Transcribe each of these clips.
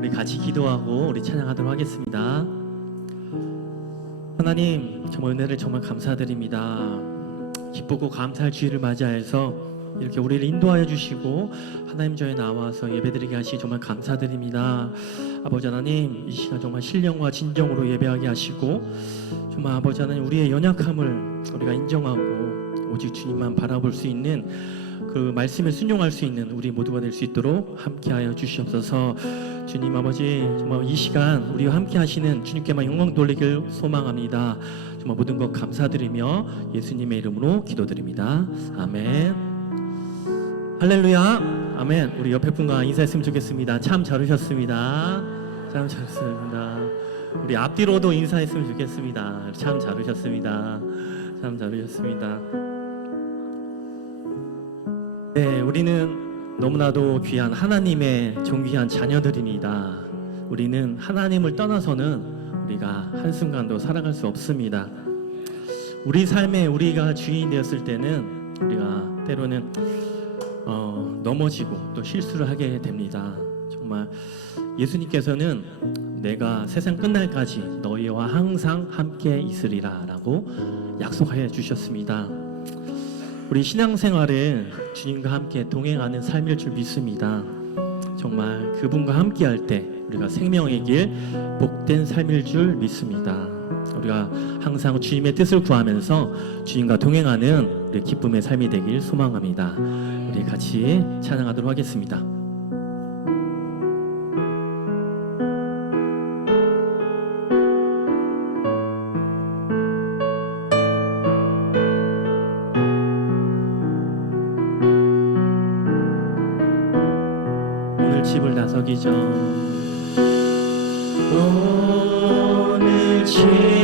우리 같이 기도하고 우리 찬양하도록 하겠습니다. 하나님 정말 은혜를 정말 감사드립니다. 기쁘고 감사할 주일을 맞이하여서 이렇게 우리를 인도하여 주시고 하나님 저에 나와서 예배드리게 하시 정말 감사드립니다. 아버지 하나님 이 시간 정말 신령과 진정으로 예배하게 하시고 정말 아버지 하나님 우리의 연약함을 우리가 인정하고 오직 주님만 바라볼 수 있는 그 말씀에 순종할 수 있는 우리 모두가 될 수 있도록 함께하여 주시옵소서. 주님 아버지 정말 이 시간 우리와 함께 하시는 주님께만 영광 돌리길 소망합니다. 정말 모든 것 감사드리며 예수님의 이름으로 기도드립니다. 아멘. 할렐루야. 아멘. 우리 옆에 분과 인사했으면 좋겠습니다. 참 잘 오셨습니다. 참 잘 오셨습니다. 우리 앞뒤로도 인사했으면 좋겠습니다. 참 잘 오셨습니다. 참 잘 오셨습니다. 네, 우리는 너무나도 귀한 하나님의 존귀한 자녀들입니다. 우리는 하나님을 떠나서는 우리가 한순간도 살아갈 수 없습니다. 우리 삶에 우리가 주인이 되었을 때는 우리가 때로는 어, 넘어지고 또 실수를 하게 됩니다. 정말 예수님께서는 내가 세상 끝날까지 너희와 항상 함께 있으리라 라고 약속하여 주셨습니다. 우리 신앙생활은 주님과 함께 동행하는 삶일 줄 믿습니다. 정말 그분과 함께 할 때 우리가 생명의 길 복된 삶일 줄 믿습니다. 우리가 항상 주님의 뜻을 구하면서 주님과 동행하는 우리 기쁨의 삶이 되길 소망합니다. 우리 같이 찬양하도록 하겠습니다. 전 오늘 집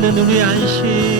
마지막으로 기